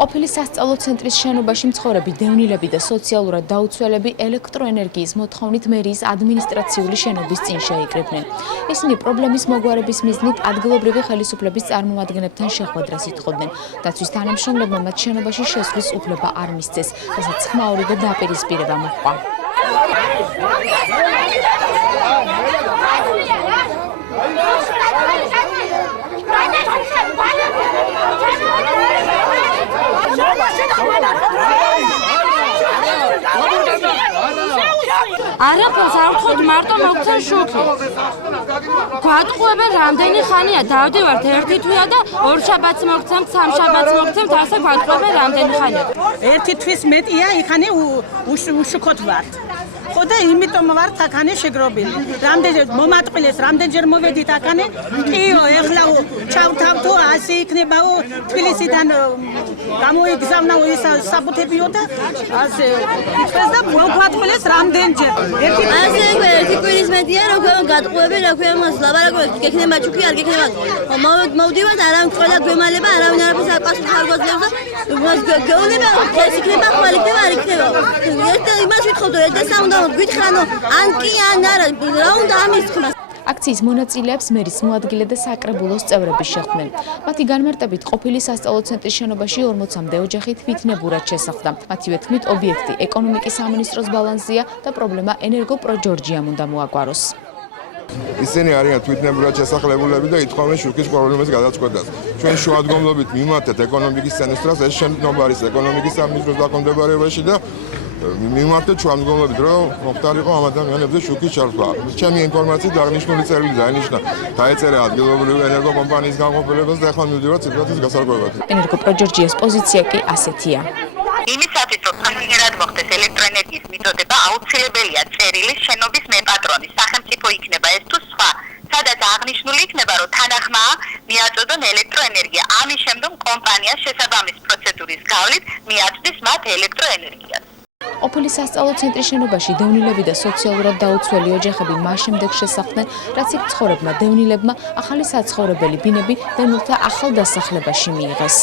ყოფილი სასწავლო ცენტრის შენობაში მცხოვრები დევნილები და სოციალურად დაუცველები ელექტროენერგიის მოთხოვნით მერიის ადმინისტრაციული შენობის წინ შეიკრიბნენ. ისინი პრობლემის მოგვარების მიზნით ადგილობრივი ხელისუფლების წარმომადგენლებთან შეხვედრას ითხოვდნენ. დაცვის თანამშრომლებმა მათ შენობაში შესვლის უფლება არ მისცეს, რასაც ხმაური და დაპირისპირება მოჰყვა. არაფერს არ ვთქვით, მარტო მოგცემ შუქი. გვატყუებენ რამდენი ხანია, დავდივართ ერთი თვია და ორ შაბათს მოგცემ, სამ შაბათს მოგცემ, ასე გვატყუებენ რამდენი ხანია. ერთი თვის მეტია, იქანი უშუქოთ ვართ. ხო და იმიტომ ვართ აქანი შეგრობილი. რამდენჯერ მომატყილეს, რამდენჯერ მოვედით აქანი? კიო, ეხლა ჩავთავთო, ასე იქნებაო, თბილისიდან გამოიგზავნაო ის საბუთებიო და ასე. ეს და მოგვატყილეს რამდენჯერ. ასე ერთი კვირის მეტია, როგორ გატყუებენ, რა ქვია, მას ლაბარაკობთ, გექნება ჩუქი, არ გექნება. მოვდივართ, არავინ ყველა გვემალება, არავინ არაფერს არ პასუხს არ გვაძლევს და მას გეუბნება, ეს იქნება, ხვალ იქნება, არ იქნება. ერთ იმას ვითხოვთ, რომ ეს უნდა გითხრანო, ან კი ან არა, რა უნდა ამის თქმა. აქციის მონაწილეებს მერის მოადგილე და საკრებულოს წევრები შეხვდნენ. მათი განმარტებით ყოფილი სასწავლო ცენტრის შენობაში 40-მდე ოჯახი თვითნებურად შესახლდა. მათივე თქმით, ობიექტი ეკონომიკის სამინისტროს ბალანსზეა და პრობლემა ენერგოპროჯორჯიამ უნდა მოაგვაროს. ისინი არიან თვითნებურად შესახლებულები და ითხოვენ შუქის პრობლემის გადაწყვეტას. ჩვენ შუადგომლობით მიმართეთ ეკონომიკის სამინისტროს, ეს შენობა არის ეკონომიკის სამინისტროს დაქვემდებარებაში და მიმართეთ შუამდგომლობით, რომ მოხდარიყო ამ ადამიანებზე შუქის ჩართვა. ჩემი ინფორმაციით აღნიშნული წერილი დაინიშნა, დაეწერა ადგილობრივი ენერგოკომპანიის განყოფილებას და ახლა მივდივართ სიტუაციის გასარკვევად. ენერგოპროჯორჯიას პოზიცია კი ასეთია. იმისათვის, რომ სამიღერად მოხდეს ელექტროენერგიის მიწოდება, აუცილებელია წერილი შენობის მეპატრონის, სახელმწიფო იქნება ეს თუ სხვა, სადაც აღნიშნული იქნება, რომ თანახმაა მიაწოდონ ელექტროენერგია. ამის შემდგომ კომპანია შესაბამის პროცედურის გავლით მიაწვდის მათ ელექტროენერგიას. ყოფილი სასწავლო ცენტრის შენობაში დევნილები და სოციალურად დაუცველი ოჯახები მას შემდეგ შესახლდნენ, რაც იქ მცხოვრებმა დევნილებმა ახალი საცხოვრებელი ბინები დევნილთა ახალ დასახლებაში მიიღეს.